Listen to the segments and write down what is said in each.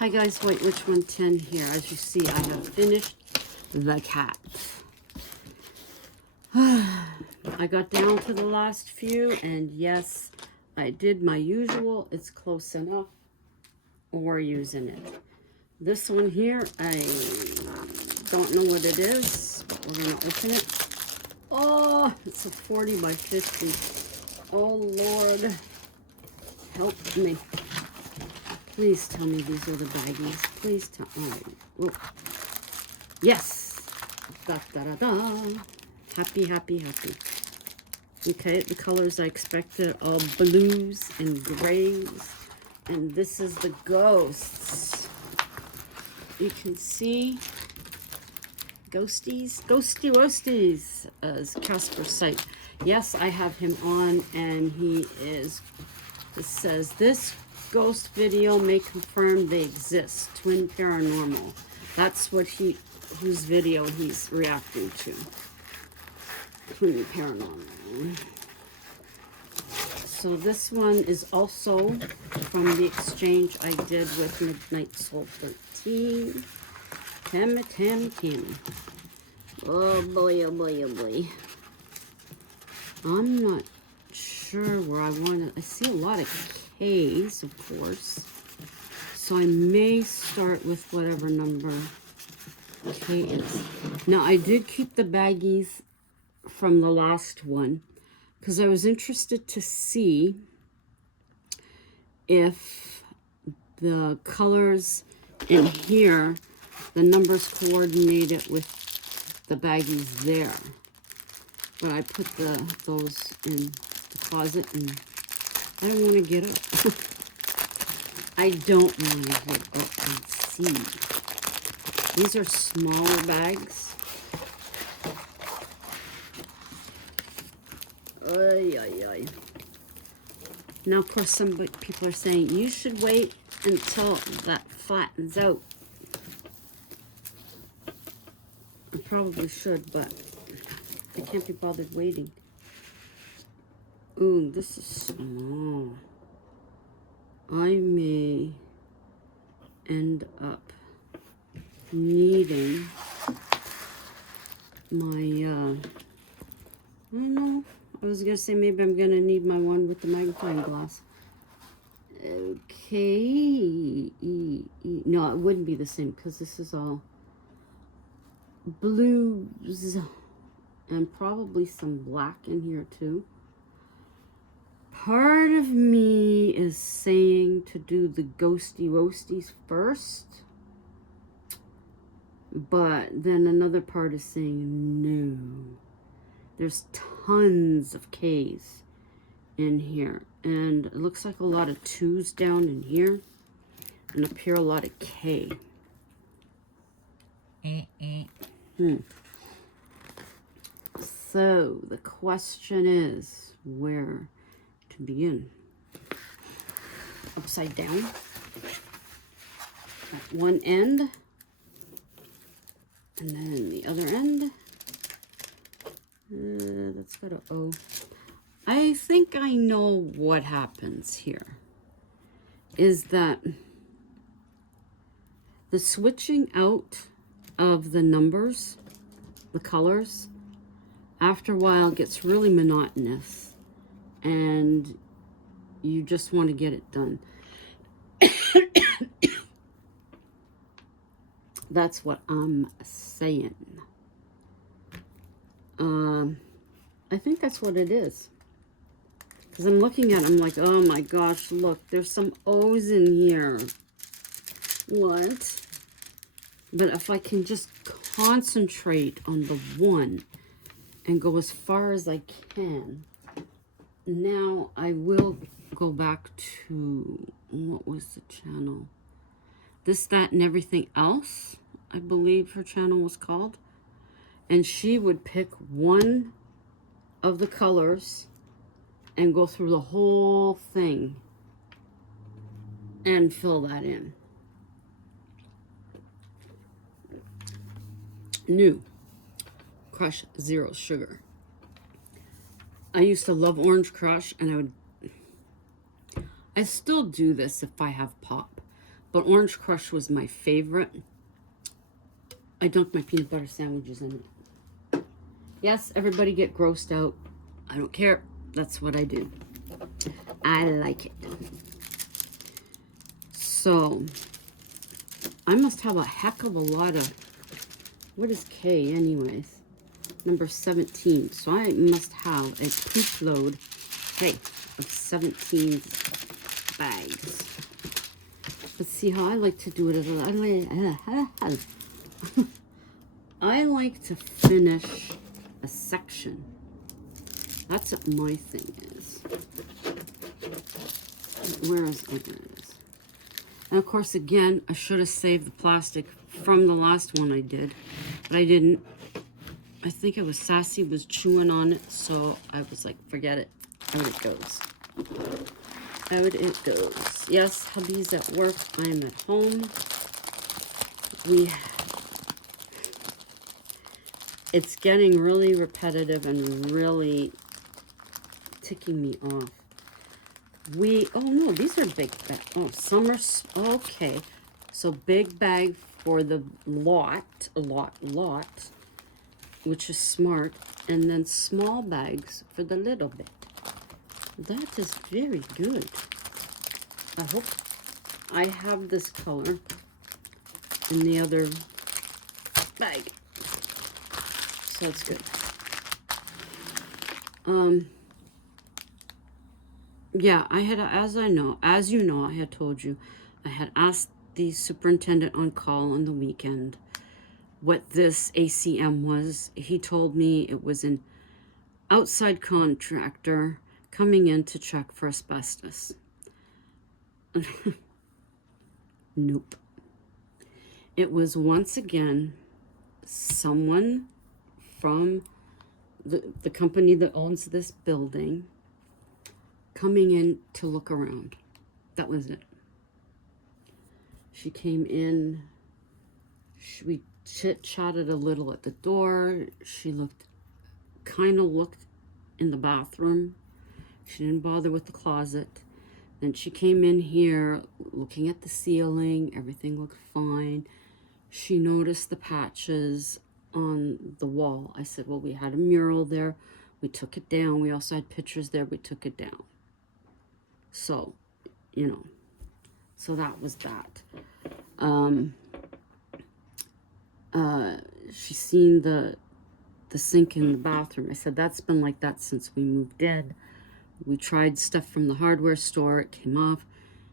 Hi guys, White Witch 110 here. As you see, I have finished the cat. I got down to the last few, and yes, I did my usual. It's close enough. We're using it. This one here, I don't know what it is, but we're going to open it. Oh, it's a 40 by 50. Oh, Lord. Help me. Please tell me these are the baggies. Please tell me. Oh. Yes. Da, da, da, da. Happy, happy, happy. Okay, the colors I expected are blues and grays. And this is the ghosts. You can see ghosties, ghosty roasties, as Casper site. Yes, I have him on, and he is, it says, this ghost video may confirm they exist. Twin Paranormal. That's what whose video he's reacting to. Twin Paranormal. So this one is also from the exchange I did with Midnight Soul 13. Tammy. Oh boy, oh boy, oh boy. I'm not sure where I want to. I see a lot of K's, of course. So I may start with whatever number K is. Now, I did keep the baggies from the last one because I was interested to see if the colors in here, the numbers coordinated with the baggies there. But I put those in the closet, and I don't want to get up. I don't want to get up and see. These are smaller bags. Ay, ay, ay. Now, of course, some people are saying, you should wait until that flattens out. I probably should, but I can't be bothered waiting. Ooh, this is small. I may end up needing my, I don't know. I was going to say maybe I'm going to need my one with the magnifying glass. Okay. No, it wouldn't be the same because this is all blues and probably some black in here too. Part of me is saying to do the ghosty roasties first, but then another part is saying no. There's tons of K's in here, and it looks like a lot of 2s down in here, and up here a lot of K. So the question is where to begin. Upside down at one end, and then the other end. That's got an O. I think I know what happens here. Is that the switching out of the numbers, the colors, after a while gets really monotonous, and you just want to get it done. That's what I'm saying. I think that's what it is. Because I'm looking at it, I'm like, oh my gosh, look, there's some O's in here. What? But if I can just concentrate on the one and go as far as I can, now I will go back to, what was the channel? This, That, and Everything Else, I believe her channel was called. And she would pick one of the colors and go through the whole thing and fill that in. New Crush Zero Sugar. I used to love Orange Crush, and I still do this if I have pop. but Orange Crush was my favorite. I dunked my peanut butter sandwiches in it. Yes, everybody get grossed out. I don't care. That's what I do. I like it. So, I must have a heck of a lot of... What is K anyways? Number 17. So I must have a poop load, hey, of 17 bags. Let's see how I like to do it. I like to finish a section. That's what my thing is. Where is it? There it is. And of course, again, I should have saved the plastic from the last one I did, but I didn't. I think it was Sassy was chewing on it, so I was like, forget it. Out it goes. Out it goes. Yes, hubby's at work. I'm at home. It's getting really repetitive and really ticking me off. Oh no, these are big bags. Oh, summer, okay. So big bag for the lot, which is smart, and then small bags for the little bit. That is very good. I hope I have this color in the other bag. So it's good. Yeah, I had, as you know, I had told you, I had asked the superintendent on call on the weekend what this ACM was. He told me it was an outside contractor coming in to check for asbestos. Nope. It was once again someone from the company that owns this building coming in to look around. That was it. She came in. We chit-chatted a little at the door. She looked in the bathroom. She didn't bother with the closet. Then she came in here looking at the ceiling. Everything looked fine. She noticed the patches on the wall. I said, well, we had a mural there. We took it down. We also had pictures there. We took it down. So, you know, so that was that. She seen the sink in the bathroom. I said, that's been like that since we moved in. We tried stuff from the hardware store. It came off.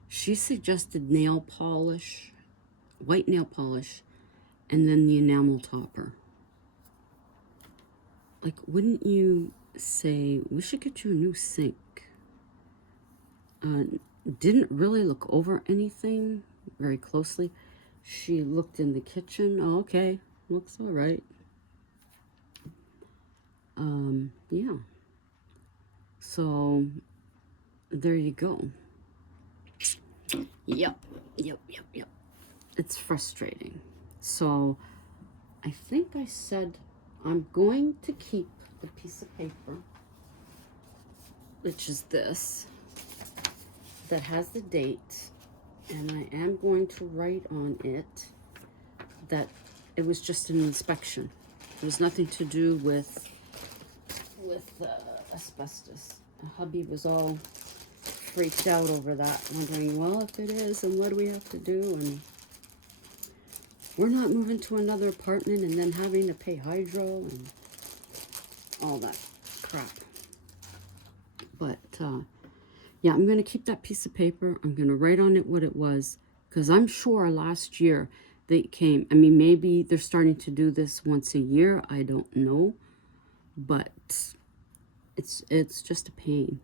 She suggested nail polish, white nail polish, and then the enamel topper. Like, wouldn't you say, we should get you a new sink? Didn't really look over anything very closely. She looked in the kitchen. Oh, okay, looks all right. Yeah. So, there you go. Yep. It's frustrating. So, I think I said I'm going to keep the piece of paper, which is this, that has the date, and I am going to write on it that it was just an inspection. It was nothing to do with asbestos. Hubby was all freaked out over that, wondering, well, if it is, and what do we have to do? And we're not moving to another apartment and then having to pay hydro and all that crap. But yeah, I'm going to keep that piece of paper. I'm going to write on it what it was, because I'm sure last year they came. I mean, maybe they're starting to do this once a year. I don't know, but it's just a pain.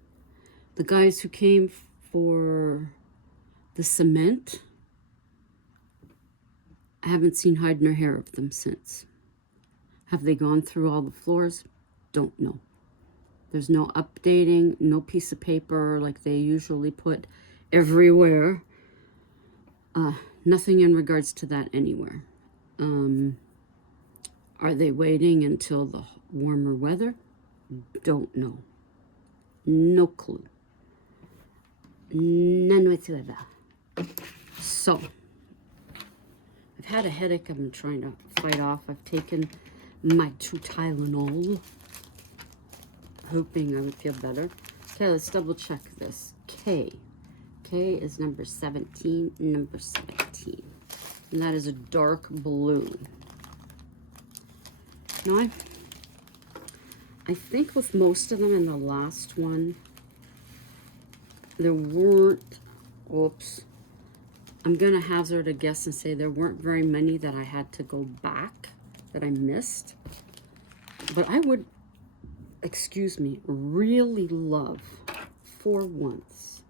The guys who came for the cement, I haven't seen hide nor hair of them since. Have they gone through all the floors? Don't know. There's no updating, no piece of paper like they usually put everywhere. Nothing in regards to that anywhere. Are they waiting until the warmer weather? Don't know. No clue. None whatsoever. So, I've had a headache I've been trying to fight off. I've taken my 2 Tylenol, hoping I would feel better. Okay, let's double check this. K. K is number 17, number 17. And that is a dark blue. Now, I think with most of them in the last one, there weren't, oops, I'm going to hazard a guess and say there weren't very many that I had to go back, that I missed. But I would, excuse me, really love for once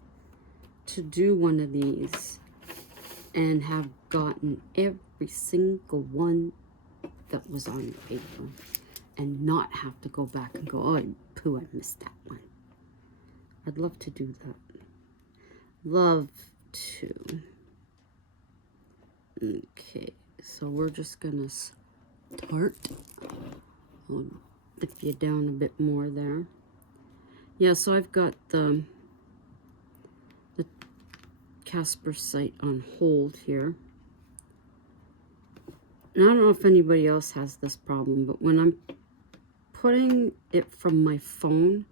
to do one of these and have gotten every single one that was on the paper and not have to go back and go, oh, poo, I missed that one. I'd love to do that. Love to. Okay, so we're just gonna start. I'll dip you down a bit more there. Yeah, so I've got the Casper site on hold here. And I don't know if anybody else has this problem, but when I'm putting it from my phone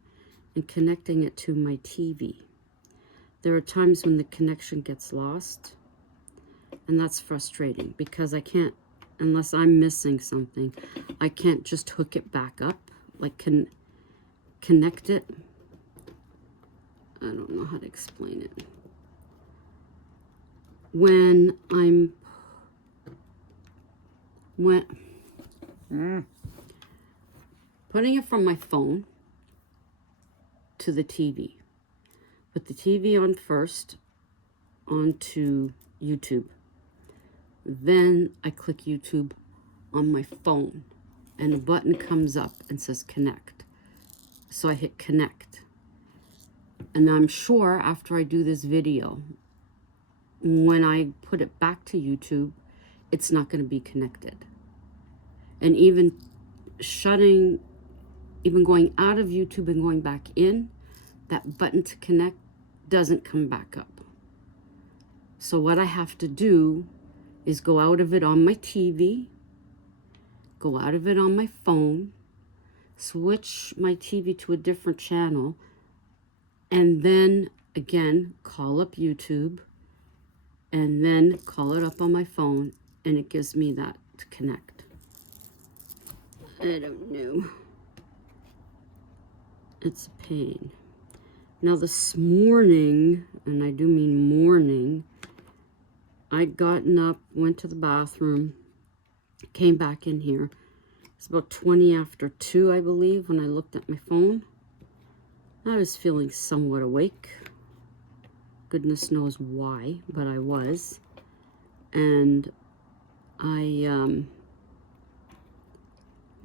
and connecting it to my TV, there are times when the connection gets lost, and that's frustrating because I can't, unless I'm missing something, I can't just hook it back up, like connect it. I don't know how to explain it. When I'm putting it from my phone to the TV, put the TV on first, onto YouTube. Then I click YouTube on my phone and a button comes up and says connect. So I hit connect. And I'm sure after I do this video, when I put it back to YouTube, it's not going to be connected. And even going out of YouTube and going back in, that button to connect doesn't come back up. So what I have to do is go out of it on my TV, go out of it on my phone, switch my TV to a different channel, and then again call up YouTube, and then call it up on my phone, and it gives me that to connect. I don't know. It's a pain. Now this morning, and I do mean morning, I'd gotten up, went to the bathroom, came back in here. It's about 20 after 2, I believe, when I looked at my phone. I was feeling somewhat awake. Goodness knows why, but I was. And I,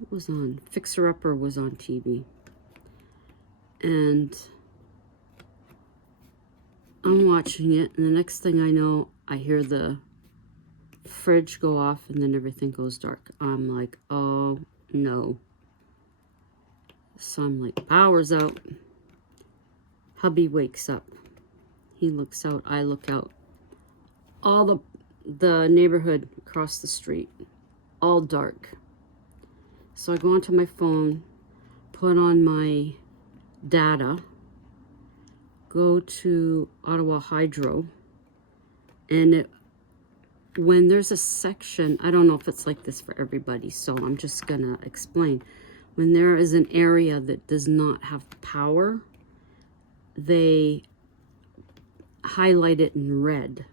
what was on? Fixer Upper was on TV. And I'm watching it, and the next thing I know, I hear the fridge go off, and then everything goes dark. I'm like, oh no. So I'm like, power's out. Hubby wakes up. He looks out, I look out. All the neighborhood across the street, all dark. So I go onto my phone, put on my data, go to Ottawa Hydro, and when there's a section, I don't know if it's like this for everybody, so I'm just gonna explain. When there is an area that does not have power, they highlight it in red.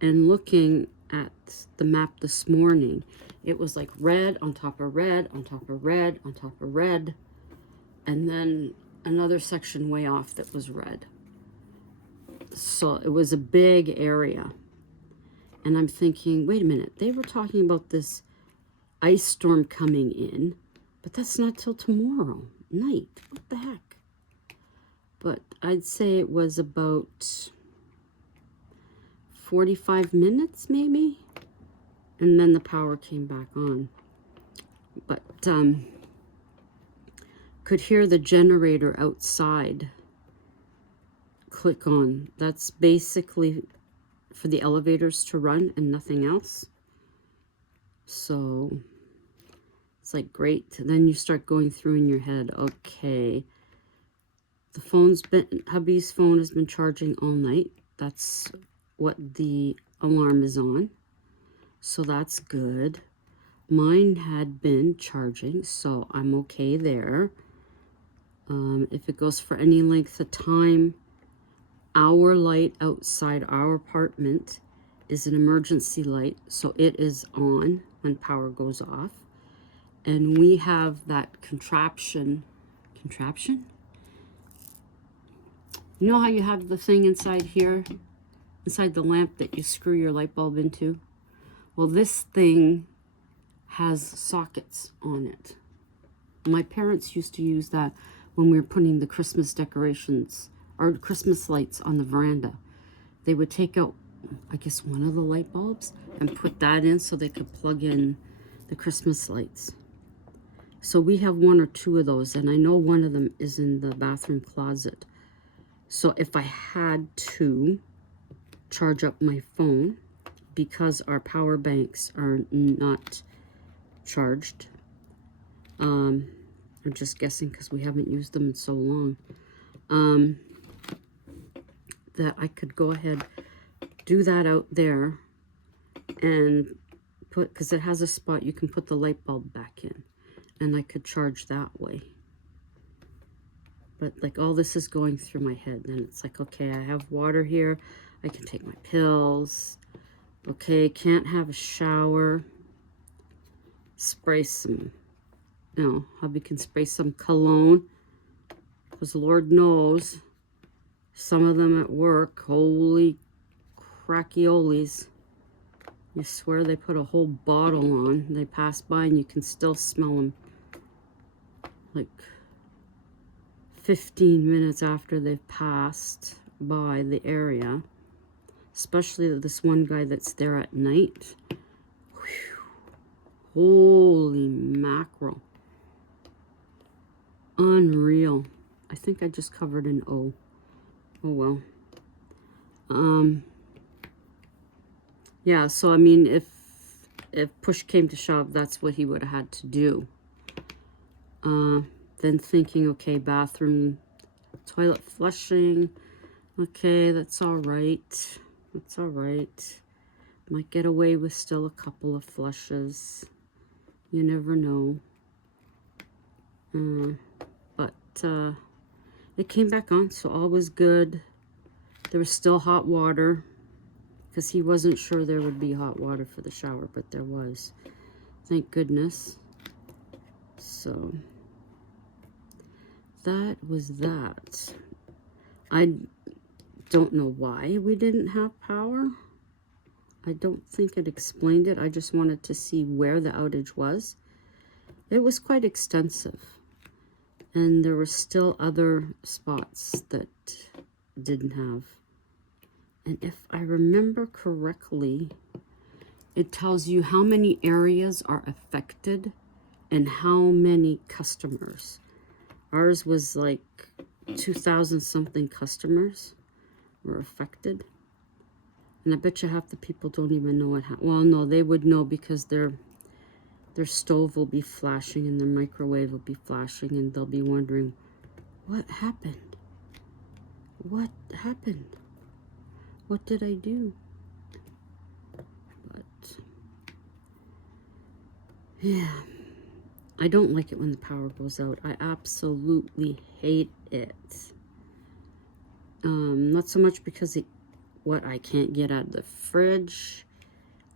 And looking at the map this morning, it was like red on top of red on top of red on top of red, and then another section way off that was red. So it was a big area. And I'm thinking, wait a minute, they were talking about this ice storm coming in, but that's not till tomorrow night. What the heck? But I'd say it was about 45 minutes maybe, and then the power came back on. But could hear the generator outside click on. That's basically for the elevators to run and nothing else. So it's like, great. Then you start going through in your head, okay, hubby's phone has been charging all night. That's what the alarm is on. So that's good. Mine had been charging, so I'm okay there. If it goes for any length of time, our light outside our apartment is an emergency light, so it is on when power goes off. And we have that contraption? You know how you have the thing inside here, inside the lamp that you screw your light bulb into? Well, this thing has sockets on it. My parents used to use that when we were putting the Christmas decorations or Christmas lights on the veranda. They would take out, I guess, one of the light bulbs and put that in so they could plug in the Christmas lights. So we have one or two of those, and I know one of them is in the bathroom closet. So if I had to charge up my phone, because our power banks are not charged, I'm just guessing because we haven't used them in so long, that I could go ahead, do that out there, and put, because it has a spot you can put the light bulb back in, and I could charge that way. But like, all this is going through my head, and it's like, okay, I have water here, I can take my pills, okay, can't have a shower, spray some, you know, hubby can spray some cologne, because Lord knows, some of them at work, holy crackioles, you swear they put a whole bottle on, they pass by and you can still smell them like 15 minutes after they've passed by the area, especially this one guy that's there at night. Whew. Holy mackerel. Unreal. I think I just covered an O. Oh well. Yeah, so I mean, if push came to shove, that's what he would have had to do. Then thinking, okay, bathroom, toilet flushing, okay, that's all right. That's all right. Might get away with still a couple of flushes. You never know. But it came back on, so all was good. There was still hot water, because he wasn't sure there would be hot water for the shower, but there was. Thank goodness. So that was that. I don't know why we didn't have power. I don't think it explained it. I just wanted to see where the outage was. It was quite extensive. And there were still other spots that didn't have. And if I remember correctly, it tells you how many areas are affected and how many customers. Ours was like 2,000 something customers were affected. And I bet you half the people don't even know what happened. Well, no, they would know because their stove will be flashing and their microwave will be flashing, and they'll be wondering, what happened? What happened? What did I do? But yeah, I don't like it when the power goes out. I absolutely hate it. Not so much because what I can't get out of the fridge.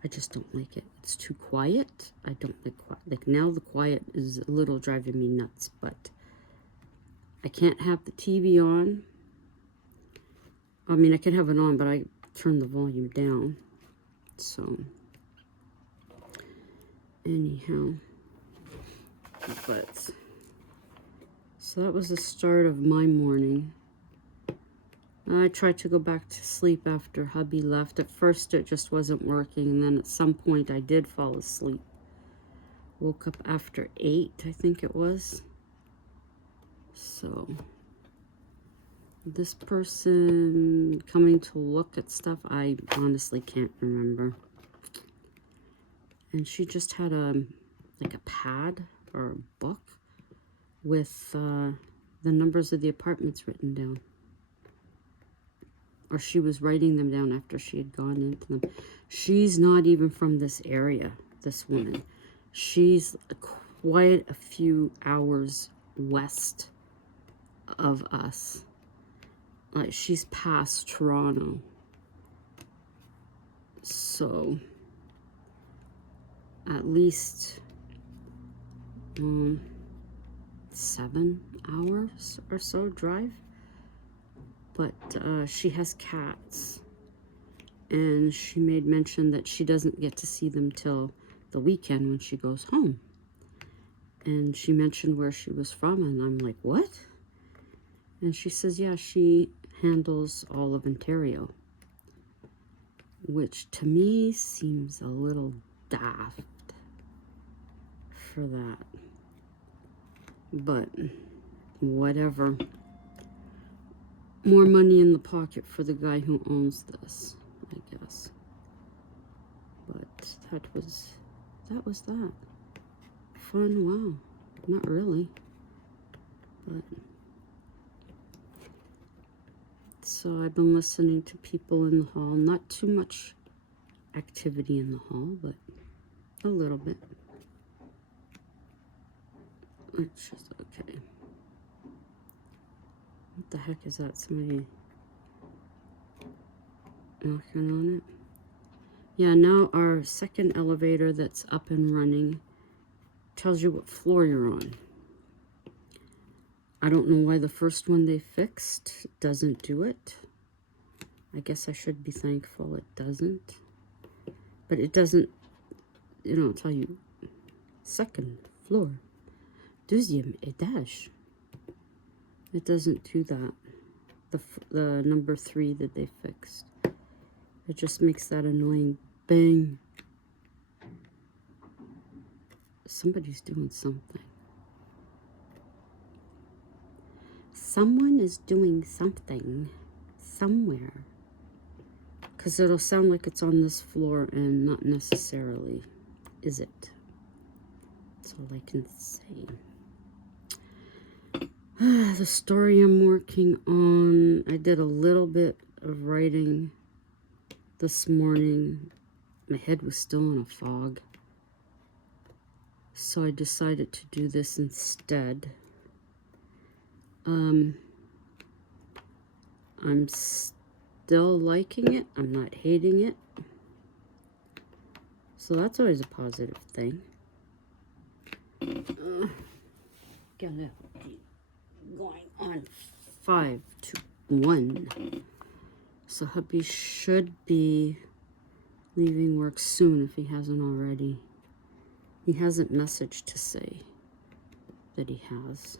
I just don't like it. It's too quiet. I don't like quiet. Like now the quiet is a little driving me nuts, but I can't have the TV on. I mean, I can have it on, but I turn the volume down. So anyhow, but so that was the start of my morning. I tried to go back to sleep after hubby left. At first it just wasn't working, and then at some point I did fall asleep. Woke up after 8, I think it was. So this person coming to look at stuff, I honestly can't remember. And she just had like a pad or a book with the numbers of the apartments written down. Or she was writing them down after she had gone into them. She's not even from this area, this woman. She's quite a few hours west of us. Like, she's past Toronto. So, at least 7 hours or so drive. But she has cats, and she made mention that she doesn't get to see them till the weekend when she goes home. And she mentioned where she was from, and I'm like, what? And she says, yeah, she handles all of Ontario, which to me seems a little daft for that. But whatever. More money in the pocket for the guy who owns this, I guess. But that was that. Fun, wow. Not really. But so I've been listening to people in the hall. Not too much activity in the hall, but a little bit. Which is okay. What the heck is that? Somebody knocking on it? Yeah, now our second elevator that's up and running tells you what floor you're on. I don't know why the first one they fixed doesn't do it. I guess I should be thankful it doesn't. But it doesn't, tell you second floor, deuxième étage. It doesn't do that. The number 3 that they fixed. It just makes that annoying bang. Somebody's doing something. Someone is doing something somewhere. Because it'll sound like it's on this floor and not necessarily is it. That's all I can say. The story I'm working on, I did a little bit of writing this morning. My head was still in a fog. So I decided to do this instead. I'm still liking it. I'm not hating it. So that's always a positive thing. Gotta be going on 5 to 1. So hubby should be leaving work soon if he hasn't already. He hasn't messaged to say that he has.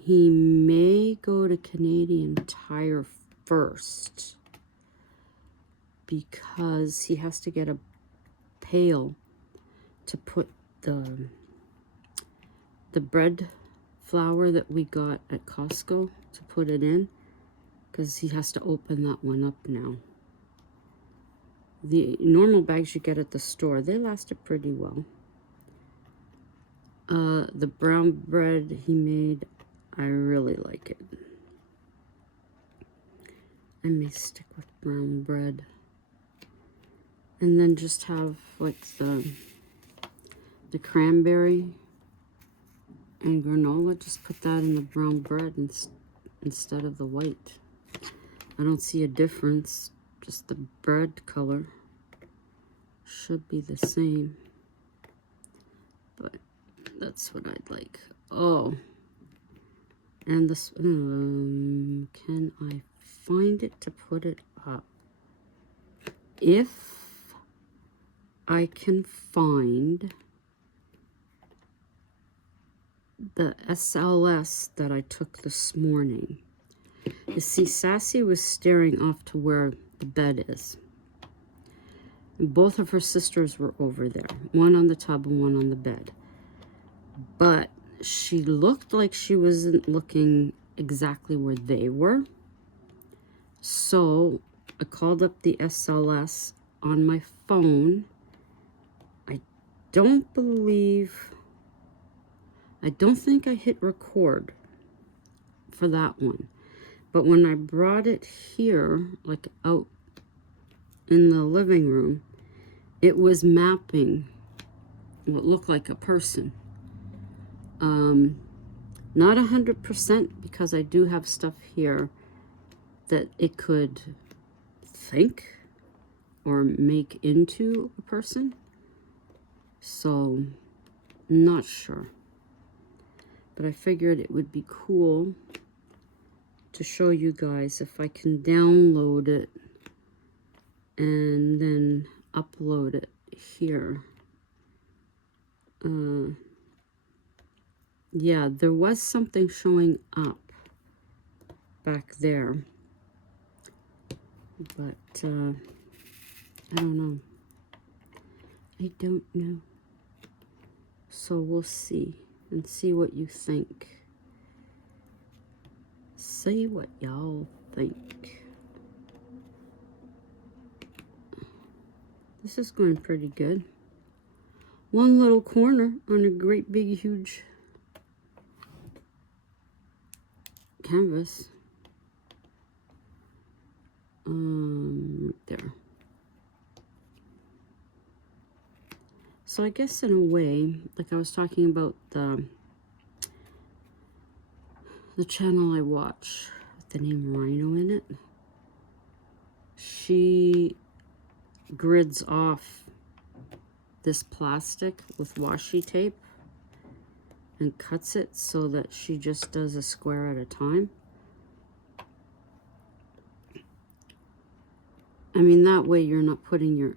He may go to Canadian Tire first because he has to get a pail to put the bread flour that we got at Costco to put it in, because he has to open that one up now. The normal bags you get at the store, they lasted pretty well. The brown bread he made, I really like it. I may stick with brown bread. And then just have like the cranberry and granola. Just put that in the brown bread instead of the white. I don't see a difference. Just the bread color should be the same. But that's what I'd like. Oh. And this, can I find it to put it up? If I can find the SLS that I took this morning. You see, Sassy was staring off to where the bed is. And both of her sisters were over there. One on the tub and one on the bed. But she looked like she wasn't looking exactly where they were. So I called up the SLS on my phone don't think I hit record for that one. But when I brought it here, like out in the living room, it was mapping what looked like a person. Not 100% because I do have stuff here that it could think or make into a person. So, not sure. But I figured it would be cool to show you guys if I can download it and then upload it here. Yeah, there was something showing up back there, but I don't know. I don't know. So we'll see and see what you think. Say what y'all think. This is going pretty good. One little corner on a great big huge canvas. Right there. So I guess in a way, like I was talking about the channel I watch with the name Rhino in it. She grids off this plastic with washi tape and cuts it so that she just does a square at a time. I mean, that way you're not putting your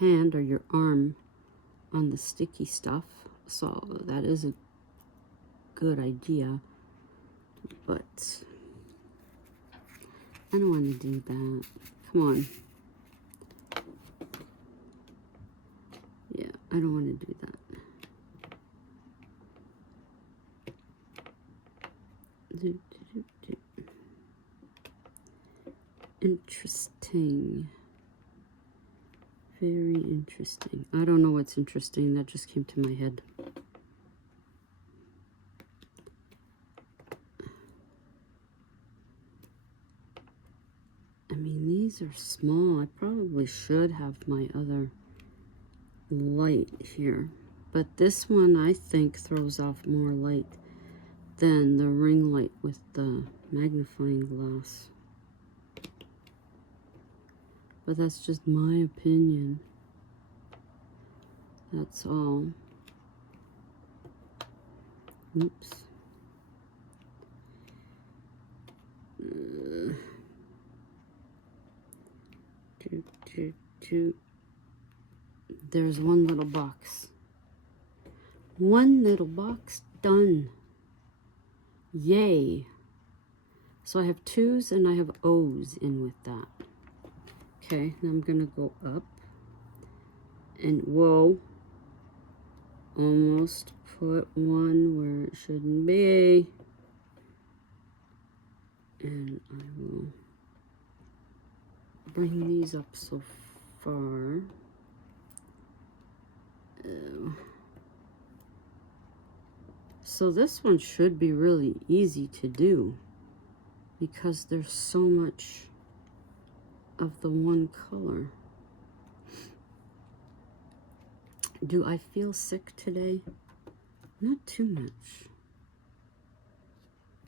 hand or your arm on the sticky stuff. So that is a good idea. But I don't want to do that. Come on. Yeah, I don't want to do that. Interesting. Very interesting. I don't know what's interesting. That just came to my head. I mean, these are small. I probably should have my other light here. But this one, I think, throws off more light than the ring light with the magnifying glass. But that's just my opinion. That's all. Oops. There's one little box. One little box done. Yay. So I have 2s and I have O's in with that. Okay, now I'm gonna go up. And whoa. Almost put one where it shouldn't be. And I will bring these up so far. So this one should be really easy to do because there's so much of the one color. Do I feel sick today? Not too much.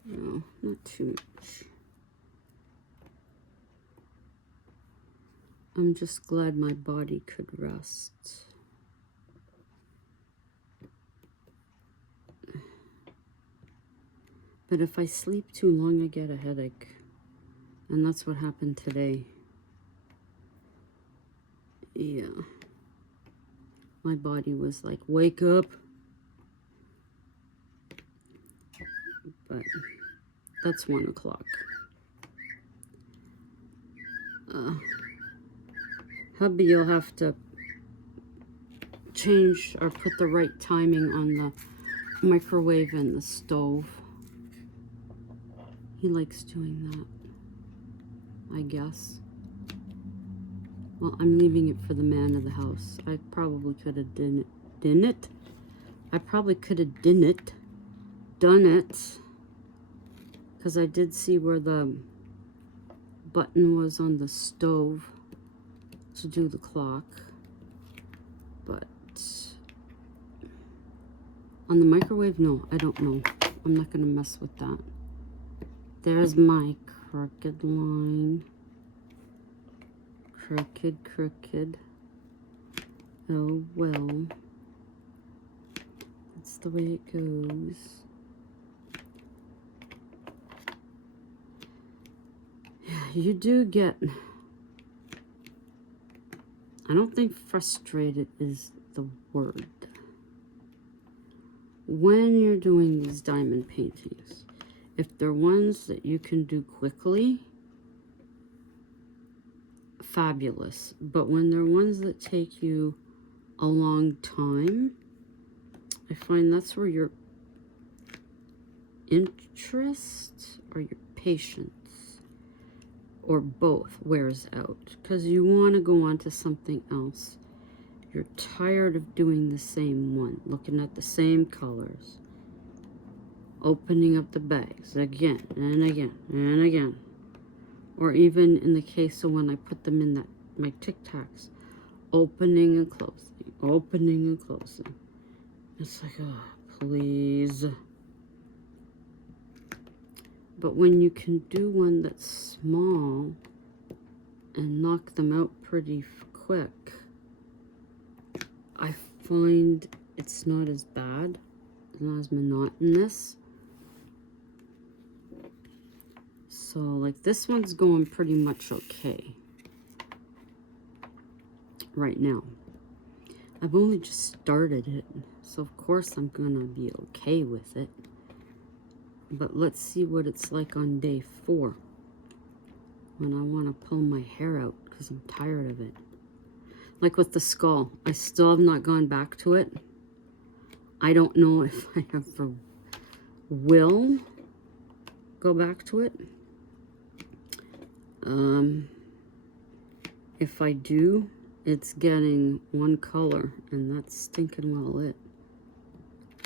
No, not too much. I'm just glad my body could rest. But if I sleep too long, I get a headache. And that's what happened today. Yeah. My body was like, wake up. But that's 1 o'clock. Hubby, you'll have to change or put the right timing on the microwave and the stove. He likes doing that, I guess. Well, I'm leaving it for the man of the house. I probably could have done done it. I probably could have done it, because I did see where the button was on the stove to do the clock, but on the microwave, no, I don't know. I'm not gonna mess with that. There's my crooked line. Crooked. Oh well. That's the way it goes. Yeah, you do get... I don't think frustrated is the word. When you're doing these diamond paintings, if they're ones that you can do quickly, fabulous. But when they're ones that take you a long time, I find that's where your interest or your patience or both wears out, because you want to go on to something else. You're tired of doing the same one, looking at the same colors, opening up the bags again and again and again. Or even in the case of when I put them in my Tic Tacs, opening and closing. It's like, oh, please. But when you can do one that's small and knock them out pretty quick, I find it's not as bad, it's not as monotonous. So, like, this one's going pretty much okay right now. I've only just started it, so of course I'm gonna be okay with it. But let's see what it's like on day 4, when I want to pull my hair out because I'm tired of it. Like with the skull, I still have not gone back to it. I don't know if I ever will go back to it. If I do, it's getting one color, and that's stinking well it.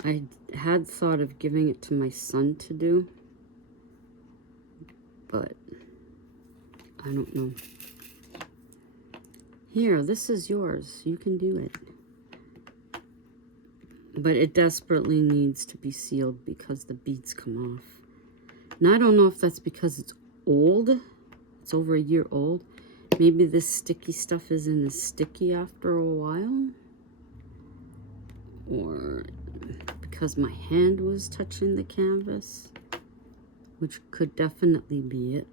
I had thought of giving it to my son to do, but I don't know. Here, this is yours. You can do it. But it desperately needs to be sealed because the beads come off. Now, I don't know if that's because it's old. It's over a year old. Maybe this sticky stuff isn't as sticky after a while. Or because my hand was touching the canvas, which could definitely be it.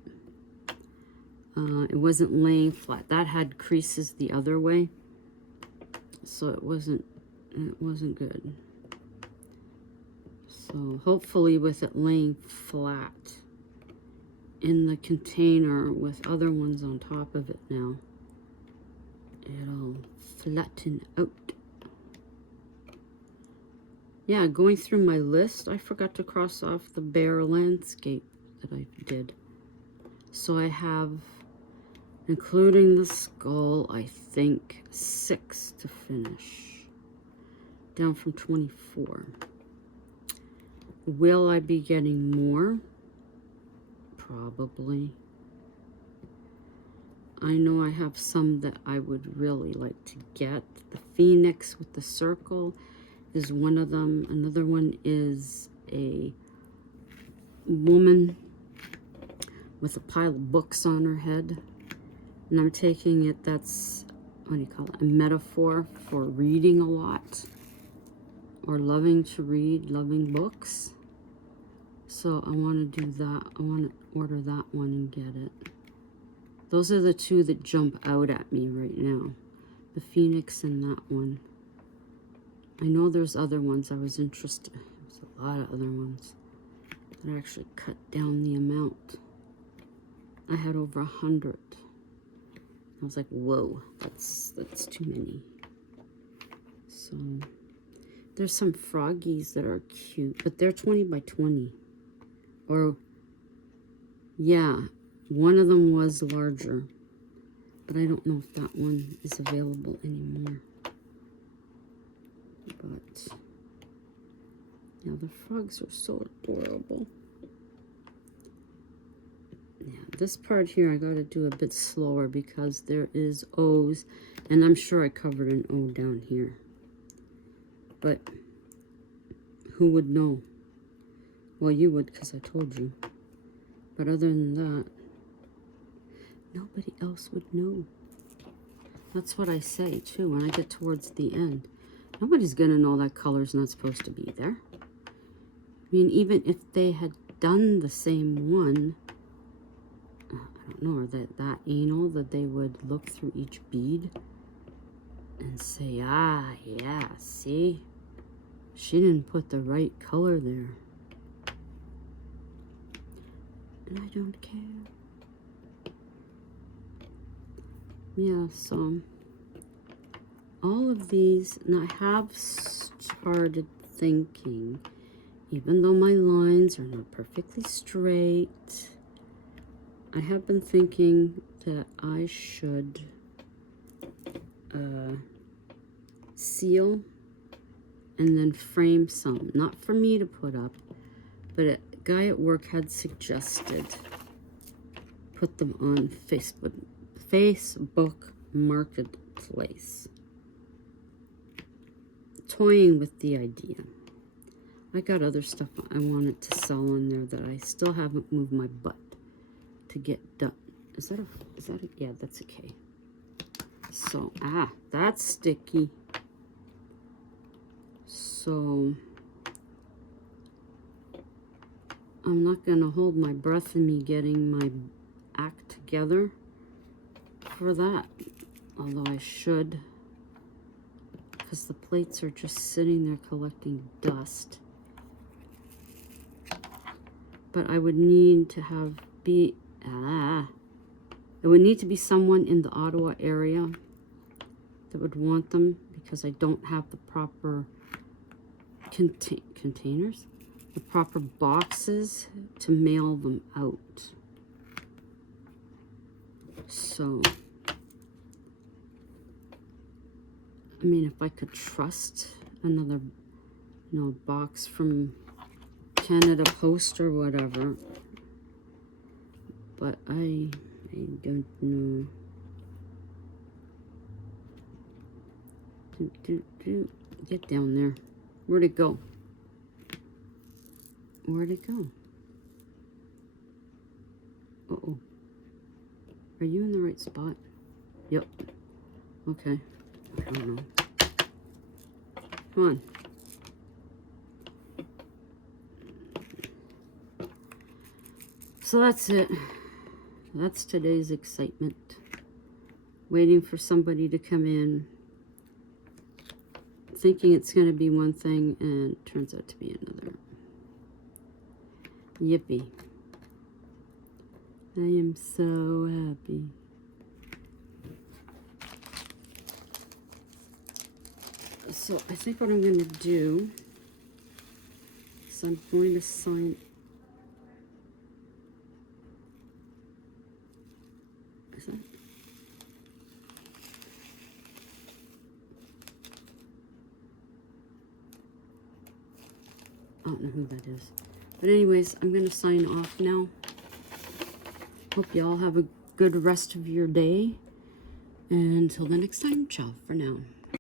It wasn't laying flat. That had creases the other way, so it wasn't good. So hopefully with it laying flat in the container with other ones on top of it now, it'll flatten out. Yeah, going through my list, I forgot to cross off the bear landscape that I did. So I have, including the skull, I think 6 to finish. Down from 24. Will I be getting more? Probably. I know I have some that I would really like to get. The phoenix with the circle is one of them. Another one is a woman with a pile of books on her head. And I'm taking it, that's, what do you call it, a metaphor for reading a lot. Or loving to read, loving books. So I want to do that. I want to order that one and get it. Those are the two that jump out at me right now. The phoenix and that one. I know there's other ones I was interested in. There's a lot of other ones that actually cut down the amount. I had over 100. I was like, whoa, that's too many. So there's some froggies that are cute, but they're 20 by 20. Or, yeah, one of them was larger, but I don't know if that one is available anymore. But yeah, the frogs are so adorable. Yeah, this part here I got to do a bit slower because there is O's, and I'm sure I covered an O down here. But who would know? Well, you would, because I told you. But other than that, nobody else would know. That's what I say, too, when I get towards the end. Nobody's going to know that color's not supposed to be there. I mean, even if they had done the same one, I don't know, or that anal, that they would look through each bead and say, ah, yeah, see? She didn't put the right color there. And I don't care. Yeah, so all of these, and I have started thinking, even though my lines are not perfectly straight, I have been thinking that I should seal and then frame some. Not for me to put up, but a guy at work had suggested put them on Facebook Marketplace. Toying with the idea. I got other stuff I wanted to sell on there that I still haven't moved my butt to get done. Is that a, yeah, that's a K. So, that's sticky. So, I'm not going to hold my breath in me getting my act together for that. Although I should, because the plates are just sitting there collecting dust. But I would need to have it would need to be someone in the Ottawa area that would want them, because I don't have the proper containers, the proper boxes to mail them out. So, I mean, if I could trust another, box from Canada Post or whatever, but I don't know. Get down there. Where'd it go? Where'd it go? Uh-oh. Are you in the right spot? Yep. Okay. I don't know. Come on. So that's it. That's today's excitement. Waiting for somebody to come in, thinking it's going to be one thing, and it turns out to be another. Yippee. I am so happy. So I think what I'm going to do is I'm going to sign. Is that? I don't know who that is. But anyways, I'm going to sign off now. Hope you all have a good rest of your day. And until the next time, ciao for now.